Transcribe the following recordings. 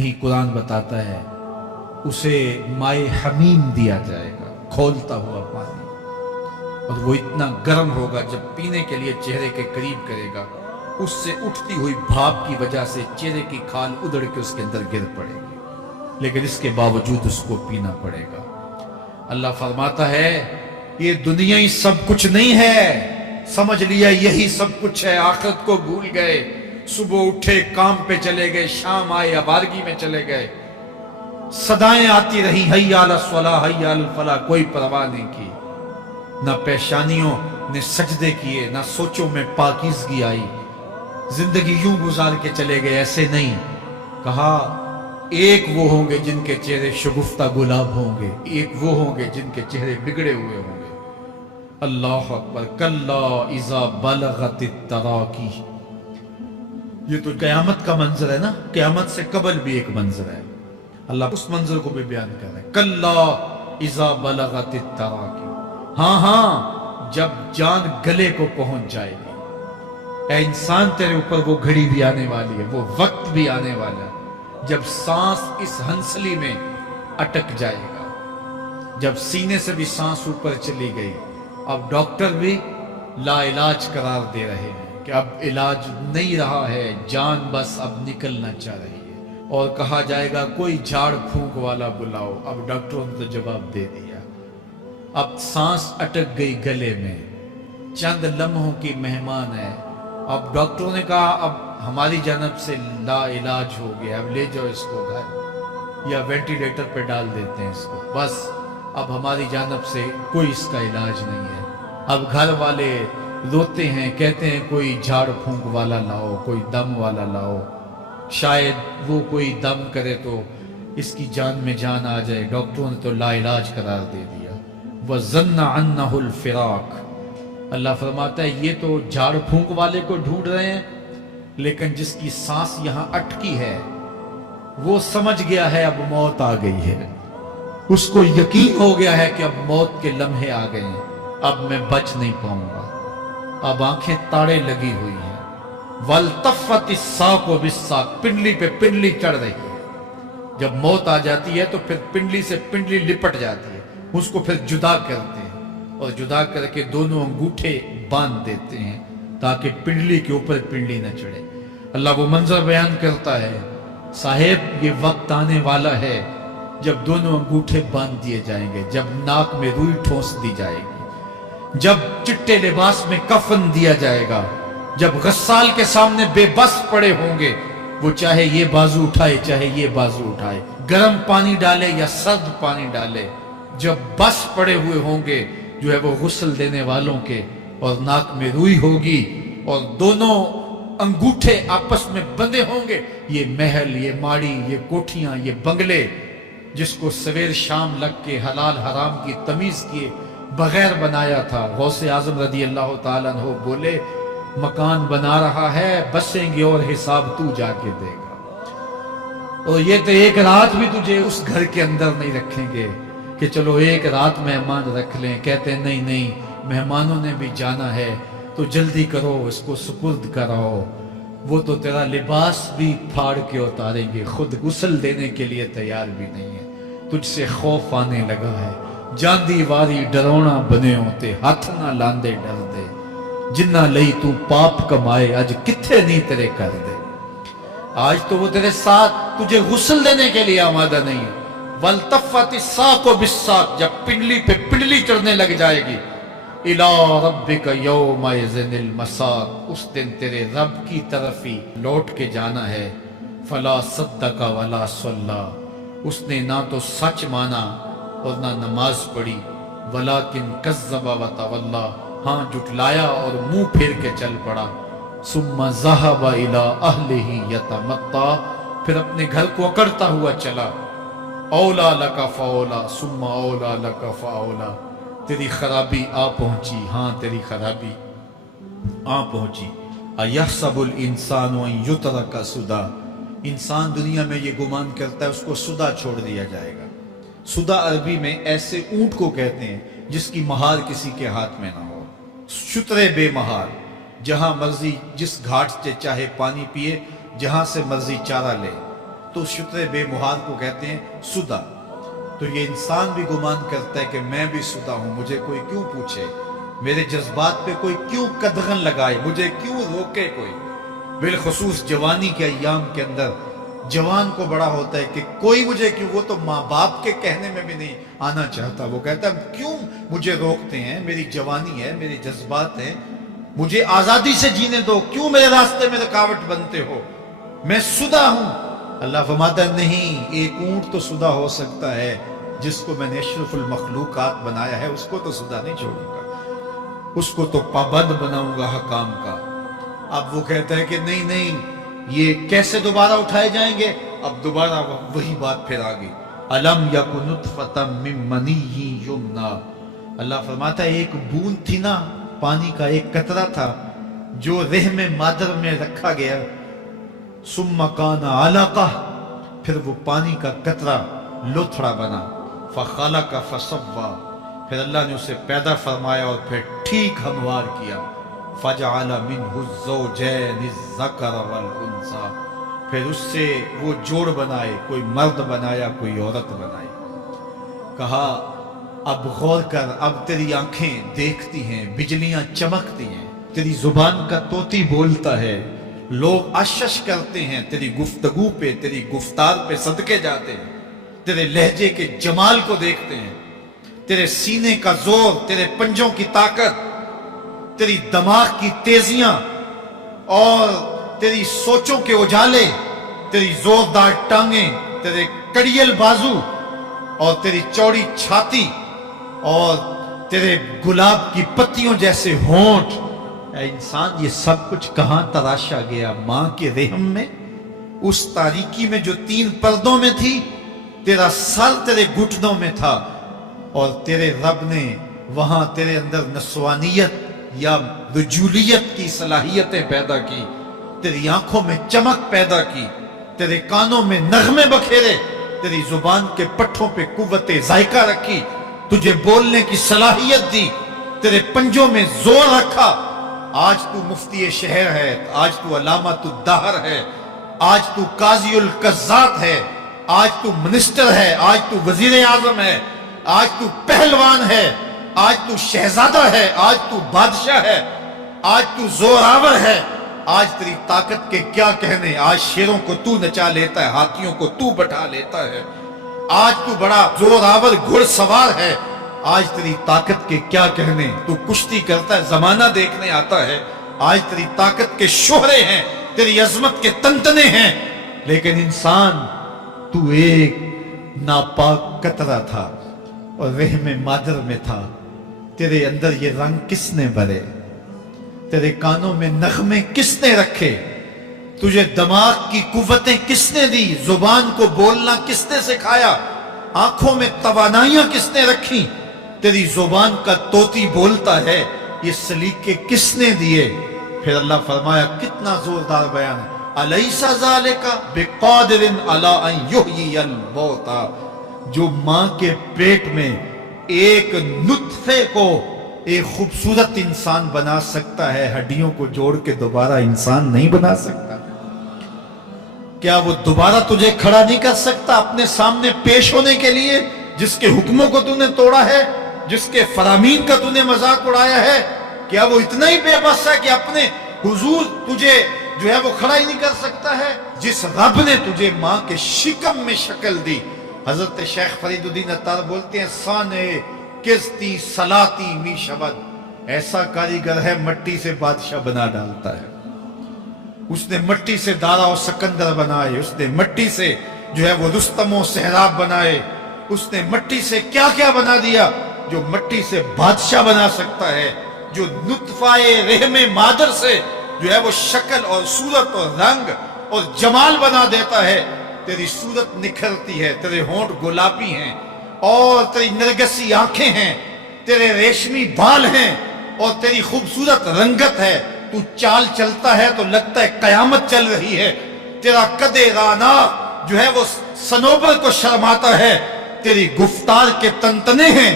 ही कुरान बताता है उसे माए हमीम दिया जाएगा, खौलता हुआ पानी, और वो इतना गर्म होगा जब पीने के लिए चेहरे के करीब करेगा उससे उठती हुई भाप की वजह से चेहरे की खाल उधड़ के उसके अंदर गिर पड़ेगी, लेकिन इसके बावजूद उसको पीना पड़ेगा। अल्लाह फरमाता है ये दुनिया ही सब कुछ नहीं है, समझ लिया यही सब कुछ है, आखिरत को भूल गए, सुबह उठे काम पे चले गए, शाम आए आबादगी में चले गए, सदाएं आती रही हय्या अला सलाह हय्या अल फलाह, कोई परवाह नहीं की, ना पेशानियों ने सजदे किए, ना सोचों में पाकीज़गी आई, जिंदगी यूं गुजार के चले गए। ऐसे नहीं, कहा एक वो होंगे जिनके चेहरे शगुफ्ता गुलाब होंगे, एक वो होंगे जिनके चेहरे बिगड़े हुए होंगे। अल्लाह अकबर। कल्ला इज़ा बलगतित तराकी, ये तो क़यामत का मंजर है ना, क़यामत से कबल भी एक मंजर है, अल्लाह उस मंजर को भी बयान कर रहे हैं। कल्ला इज़ा बलगतित तराकी, हाँ हाँ जब जान गले को पहुंच जाएगी। ऐ इंसान तेरे ऊपर वो घड़ी भी आने वाली है, वो वक्त भी आने वाला है जब सांस इस हंसली में अटक जाएगा, जब सीने से भी सांस ऊपर चली गई। अब डॉक्टर भी लाइलाज करार दे रहे हैं कि अब इलाज नहीं रहा है, जान बस अब निकलना चाह रही है, और कहा जाएगा कोई झाड़ फूंक वाला बुलाओ। अब डॉक्टरों ने तो जवाब दे दिया, अब सांस अटक गई गले में, चंद लम्हों की मेहमान है। अब डॉक्टरों ने कहा अब हमारी जानब से ला इलाज हो गया, अब ले जाओ इसको घर, या वेंटिलेटर पे डाल देते हैं इसको, बस अब हमारी जानब से कोई इसका इलाज नहीं है। अब घर वाले रोते हैं, कहते हैं कोई झाड़ फूंक वाला लाओ, कोई दम वाला लाओ, शायद वो कोई दम करे तो इसकी जान में जान आ जाए। डॉक्टरों ने तो ला इलाज करार दे दिया। वज़न्ना अन्नहुल फिराक, अल्लाह फरमाता है ये तो झाड़ फूंक वाले को ढूंढ रहे हैं, लेकिन जिसकी सांस यहां अटकी है वो समझ गया है अब मौत आ गई है, उसको यकीन हो गया है कि अब मौत के लम्हे आ गए हैं, अब मैं बच नहीं पाऊंगा। अब आंखें ताड़े लगी हुई हैं। वल्तफ़त इस्साक़ु बिस्साक़, पिंडली पे पिंडली चढ़ रही है। जब मौत आ जाती है तो फिर पिंडली से पिंडली लिपट जाती है, उसको फिर जुदा करते हैं और जुदा करके दोनों अंगूठे बांध देते हैं ताकि पिंडली के ऊपर पिंडली न चढ़े। अल्लाह वो मंजर बयान करता है, साहेब ये वक्त आने वाला है जब दोनों अंगूठे बांध दिए जाएंगे, जब नाक में रुई ठोंस दी जाएगी, जब चिट्टे लिबास में कफन दिया जाएगा, जब गस्साल के सामने बेबस पड़े होंगे, वो चाहे ये बाजू उठाए चाहे ये बाजू उठाए, गर्म पानी डाले या सर्द पानी डाले, जब बस पड़े हुए होंगे जो है वो गुस्ल देने वालों के, और नाक में रुई होगी और दोनों अंगूठे आपस में बंधे होंगे। ये महल, ये माड़ी, ये कोठियां, ये बंगले जिसको सवेर शाम लग के हलाल हराम की तमीज किए बगैर बनाया था, गौसे आजम रदी अल्लाह ताला अन्हु बोले मकान बना रहा है, बसेंगे और हिसाब तू जाके देगा। और ये तो एक रात भी तुझे उस घर के अंदर नहीं रखेंगे कि चलो एक रात मेहमान रख लें। कहते हैं नहीं नहीं, मेहमानों ने भी जाना है तो जल्दी करो, इसको सुपुर्द कराओ। वो तो तेरा लिबास भी फाड़ के उतारेंगे, खुद गुस्ल देने के लिए तैयार भी नहीं है। तुझसे खौफ आने लगा है, जांदी वारी डरोना बने होते, हाथ ना लांदे डर दे, जिन्ना लई तू पाप कमाए अज किथे नहीं तेरे कर दे। आज तो वो तेरे साथ तुझे गुस्ल देने के लिए आमादा नहीं है। वल्तफ़त इस्साक़ु बिस्साक़, जब पिंडली पे पिंडली चढ़ने लग जाएगी, इला रब्बिका यौमइज़िनिल मसाक़, उस दिन तेरे रब की तरफ ही लौट के जाना है। फला सद्दक़ वला सल्ला, उसने ना तो सच माना और ना नमाज पढ़ी, वलाकिन कज़्ज़ब व तवल्ला, हाँ जुटलाया और मुंह फेर के चल पड़ा। सुम्मा ज़हब इला अहलिही यतमत्ता, फिर अपने घर को अकड़ता हुआ चला। औला लका फ़औला सुम्मा औला लका फ़औला, तेरी खराबी आ पहुंची, हाँ तेरी खराबी आ पहुंची। अयहसबुल इंसानु अन युतरका सुदा, इंसान दुनिया में ये गुमान करता है उसको सुदा छोड़ दिया जाएगा। सुदा अरबी में ऐसे ऊंट को कहते हैं जिसकी महार किसी के हाथ में ना हो, शुतरे बेमहार, जहां मर्जी जिस घाट से चाहे पानी पिए, जहां से मर्जी चारा ले, तो शुतरे बेमुहार को कहते हैं सुदा। तो ये इंसान भी गुमान करता है कि मैं भी सुदा हूं, मुझे कोई क्यों पूछे, मेरे जज्बात पे कोई क्यों कदगन लगाए, मुझे क्यों रोके कोई। बिलखुसूस जवानी के अय्याम के अंदर जवान को बड़ा होता है कि कोई मुझे क्यों, वो तो माँ बाप के कहने में भी नहीं आना चाहता, वो कहता है क्यों मुझे रोकते हैं, मेरी जवानी है, मेरे जज्बात हैं, मुझे आजादी से जीने दो, क्यों मेरे रास्ते में रुकावट बनते हो, मैं सुदा हूं। अल्लाह फरमाता है नहीं, एक ऊंट तो सुदा हो सकता है, जिसको मैंने अशरफुल मखलूकात बनाया है उसको तो सुदा नहीं छोड़ूंगा, उसको तो पाबंद बनाऊंगा हकाम का। अब वो कहता है कि नहीं नहीं, ये कैसे दोबारा उठाए जाएंगे। अब दोबारा वही बात फिर आ गई, अलम यकुन नुतफतम मिन मनीय्यि युमना। अल्लाह फरमाता है एक बूंद थी ना, पानी का एक कतरा था जो रहम मादर में रखा गया, सुम्मा काना अलका, फिर वो पानी का कतरा लोथड़ा बना, फखलका फसव्वा, फिर अल्लाह ने उसे पैदा फरमाया और फिर ठीक हमवार किया, फजअल मिन्हु ज़ौजैनि ज़कर वल उन्सा, फिर उससे वो जोड़ बनाए, कोई मर्द बनाया कोई औरत बनाई। कहा अब गौर कर, अब तेरी आंखें देखती हैं, बिजलियां चमकती हैं, तेरी जुबान का तोती बोलता है, लोग आशश करते हैं तेरी गुफ्तगू पे, तेरी गुफ्तार पे सदके जाते हैं, तेरे लहजे के जमाल को देखते हैं, तेरे सीने का जोर, तेरे पंजों की ताकत, तेरी दिमाग की तेजियां और तेरी सोचों के उजाले, तेरी जोरदार टांगें, तेरे कड़ियल बाजू और तेरी चौड़ी छाती और तेरे गुलाब की पत्तियों जैसे होंठ। ऐ इंसान, ये सब कुछ कहां तराशा गया? मां के रहम में, उस तारीकी में जो 3 पर्दों में थी। तेरा सर तेरे घुटनों में था और तेरे रब ने वहां तेरे अंदर नस्वानियत या रुजूलियत की सलाहियतें पैदा की, तेरी आंखों में चमक पैदा की, तेरे कानों में नगमे बखेरे, तेरी जुबान के पट्ठों पे कुव्वते जायका रखी, तुझे बोलने की सलाहियत दी, तेरे पंजों में जोर रखा। आज तू मुफ्ती शहर है, आज तू अलामतु दाहर है, आज तू काज़ीउल कज़्ज़ात है, आज तू मिनिस्टर है, आज तू वजीर आजम है, आज तू पहलवान है, आज तू शहजादा है, आज तू बादशाह है, आज तू जोरावर है, आज तेरी ताकत के क्या कहने। आज शेरों को तू नचा लेता है, हाथियों को तू बैठा लेता है, आज तू बड़ा जोरावर घुड़सवार है, आज तेरी ताकत के क्या कहने। तू कुश्ती करता है, जमाना देखने आता है, आज तेरी ताकत के शोहरे हैं, तेरी अजमत के तंतने हैं। लेकिन इंसान, तू एक नापाक कतरा था और रहम मादर में था। तेरे अंदर ये रंग किसने भरे? तेरे कानों में नगमे किसने रखे? तुझे दिमाग की कुव्वतें किसने दी? जुबान को बोलना किसने सिखाया? आंखों में तवानाइयां किसने रखी? तेरी जुबान का तोती बोलता है, ये सलीके किसने दिए? फिर अल्लाह फरमाया, कितना जोरदार बयान, अलैसा ज़ालिका बिक़ादिरिन अला अन युहयियल मौता। जो मां के पेट में एक नुत्फे को एक खूबसूरत इंसान बना सकता है, हड्डियों को जोड़ के दोबारा इंसान नहीं बना सकता? क्या वो दोबारा तुझे खड़ा नहीं कर सकता अपने सामने पेश होने के लिए? जिसके हुक्मों को तूने तोड़ा है, जिसके फरामीन का तूने मजाक उड़ाया है, क्या वो इतना ही बेबस है कि अपने हुजूर तुझे जो है वो खड़ा ही नहीं कर सकता है? जिस रब ने तुझे मां के शिकम में शक्ल दी, हजरत शेख फरीदुद्दीन अत्तार बोलते हैं, साने किस्ती सलाती मी शबद, ऐसा कारीगर है मट्टी से बादशाह बना डालता है। उसने मट्टी से दारा और सिकंदर बनाए, उसने मट्टी से जो है वो रुस्तम और सहराब बनाए, उसने मट्टी से क्या क्या बना दिया जो मट्टी से बादशाह बना सकता है, जो नुत्फाए रहमे मादर से जो है वो शक्ल और सूरत और रंग और जमाल बना देता है। तेरी सूरत निखरती है, तेरे होंठ गुलाबी हैं और तेरी नरगसी आंखें हैं, तेरे रेशमी बाल हैं और तेरी खूबसूरत रंगत है। तू चाल चलता है तो लगता है कयामत चल रही है। तेरा कदे राना जो है वो सनोबर को शर्माता है। तेरी गुफ्तार के तंतने हैं।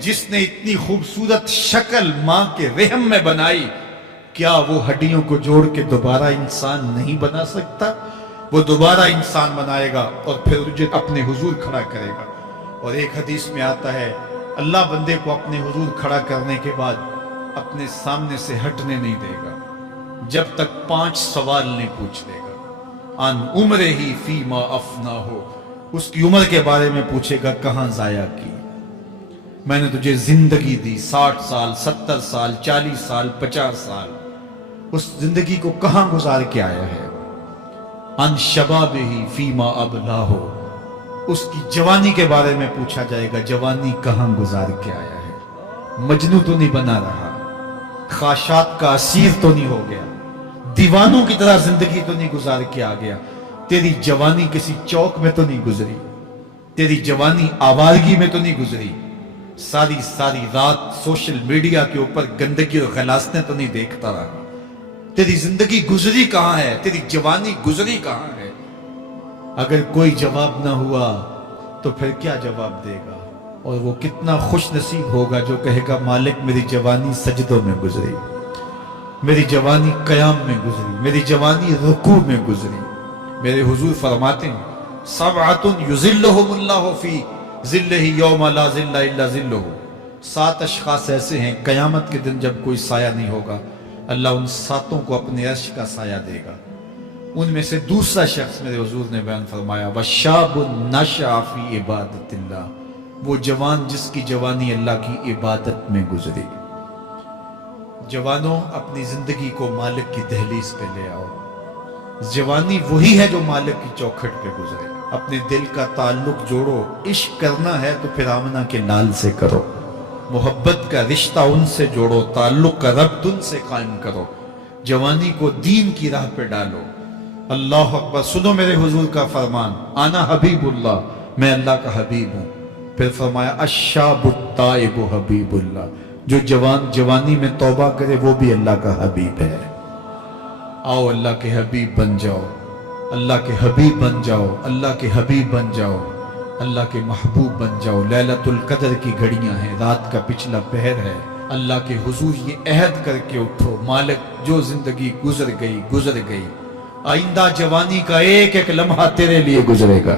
जिसने इतनी खूबसूरत शक्ल मां के रहम में बनाई, क्या वो हड्डियों को जोड़ के दोबारा इंसान नहीं बना सकता? وہ دوبارہ انسان بنائے گا اور پھر تجھے اپنے حضور کھڑا کرے گا۔ اور ایک حدیث میں آتا ہے اللہ بندے کو اپنے حضور کھڑا کرنے کے بعد اپنے سامنے سے ہٹنے نہیں دے گا جب تک 5 سوال نہیں پوچھ لے گا۔ ان عمرہ ہی فیما افنا ہو، اس کی عمر کے بارے میں پوچھے گا کہاں ضائع کی، میں نے تجھے زندگی دی 60 سال 70 سال 40 سال 50 سال، اس زندگی کو کہاں گزار کے آیا ہے۔ ان شباب ہی فیما ابلا ہو، اس کی جوانی کے بارے میں پوچھا جائے گا جوانی کہاں گزار کے آیا ہے، مجنو تو نہیں بنا رہا، خواہشات کا اسیر تو نہیں ہو گیا، دیوانوں کی طرح زندگی تو نہیں گزار کے آ گیا، تیری جوانی کسی چوک میں تو نہیں گزری، تیری جوانی آوارگی میں تو نہیں گزری، ساری رات سوشل میڈیا کے اوپر گندگی اور غلاظتیں تو نہیں دیکھتا رہا، تیری زندگی گزری کہاں ہے، تیری جوانی گزری کہاں ہے۔ اگر کوئی جواب نہ ہوا تو پھر کیا جواب دے گا، اور وہ کتنا خوش نصیب ہوگا جو کہے گا مالک میری جوانی سجدوں میں گزری، میری جوانی قیام میں گزری، میری جوانی رکوع میں گزری۔ میرے حضور فرماتے ہیں سبعۃ یظلھم اللہ فی ظلہ یوم لا ظل الا ظلہ، 7 اشخاص ایسے ہیں قیامت کے دن جب کوئی سایہ نہیں ہوگا اللہ ان 7 کو اپنے عرش کا سایہ دے گا۔ ان میں سے دوسرا شخص میرے حضور نے بیان فرمایا وشاب نشأ فی عبادت اللہ، وہ جوان جس کی جوانی اللہ کی عبادت میں گزری۔ جوانوں اپنی زندگی کو مالک کی دہلیز پہ لے آؤ، جوانی وہی ہے جو مالک کی چوکھٹ پہ گزرے۔ اپنے دل کا تعلق جوڑو، عشق کرنا ہے تو پھر آمنہ کے لال سے کرو، محبت کا رشتہ ان سے جوڑو، تعلق کا ربط ان سے قائم کرو، جوانی کو دین کی راہ پہ ڈالو۔ اللہ اکبر، سنو میرے حضور کا فرمان انا حبیب اللہ، میں اللہ کا حبیب ہوں۔ پھر فرمایا الشاب التائب حبیب اللہ، جو جوان جوانی میں توبہ کرے وہ بھی اللہ کا حبیب ہے۔ آؤ اللہ کے حبیب بن جاؤ، اللہ کے حبیب بن جاؤ، اللہ کے حبیب بن جاؤ، اللہ کے محبوب بن جاؤ۔ لیلۃ القدر کی گھڑیاں ہیں، رات کا پچھلا پہر ہے، اللہ کے حضور یہ عہد کر کے اٹھو مالک جو زندگی گزر گئی آئندہ جوانی کا ایک ایک لمحہ تیرے لیے گزرے گا،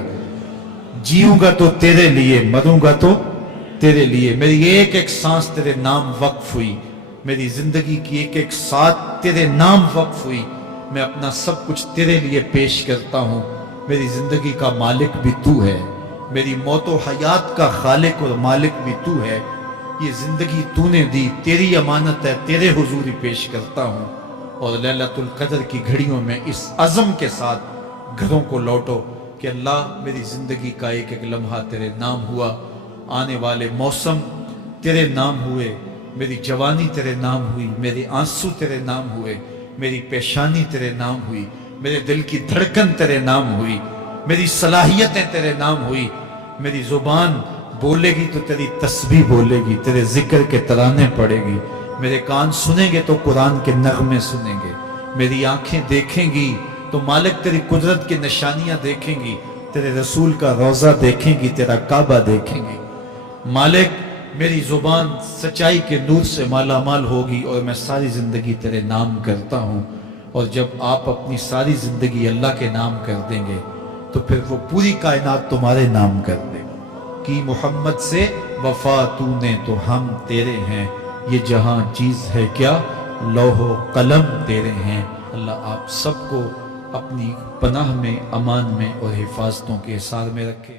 جیوں گا تو تیرے لیے، مروں گا تو تیرے لیے، میری ایک ایک سانس تیرے نام وقف ہوئی، میری زندگی کی ایک ایک ساتھ تیرے نام وقف ہوئی، میں اپنا سب کچھ تیرے لیے پیش کرتا ہوں۔ میری زندگی کا مالک بھی تو ہے، میری موت و حیات کا خالق اور مالک بھی تو ہے، یہ زندگی تو نے دی، تیری امانت ہے، تیرے حضور ہی پیش کرتا ہوں۔ اور لیلۃ القدر کی گھڑیوں میں اس عزم کے ساتھ گھروں کو لوٹو کہ اللہ میری زندگی کا ایک ایک لمحہ تیرے نام ہوا، آنے والے موسم تیرے نام ہوئے، میری جوانی تیرے نام ہوئی، میرے آنسو تیرے نام ہوئے، میری پیشانی تیرے نام ہوئی، میرے دل کی دھڑکن تیرے نام ہوئی، میری صلاحیتیں تیرے نام ہوئی، میری زبان بولے گی تو تیری تسبیح بولے گی، تیرے ذکر کے ترانے پڑے گی، میرے کان سنیں گے تو قرآن کے نغمے سنیں گے، میری آنکھیں دیکھیں گی تو مالک تیری قدرت کی نشانیاں دیکھیں گی، تیرے رسول کا روضہ دیکھیں گی، تیرا کعبہ دیکھیں گی۔ مالک میری زبان سچائی کے نور سے مالا مال ہوگی اور میں ساری زندگی تیرے نام کرتا ہوں، اور جب آپ اپنی ساری زندگی اللہ کے نام کر دیں گے تو پھر وہ پوری کائنات تمہارے نام کر دے گا۔ کی محمد سے وفا تو نے تو ہم تیرے ہیں، یہ جہاں چیز ہے کیا لوح و قلم تیرے ہیں۔ اللہ آپ سب کو اپنی پناہ میں، امان میں اور حفاظتوں کے حصار میں رکھے۔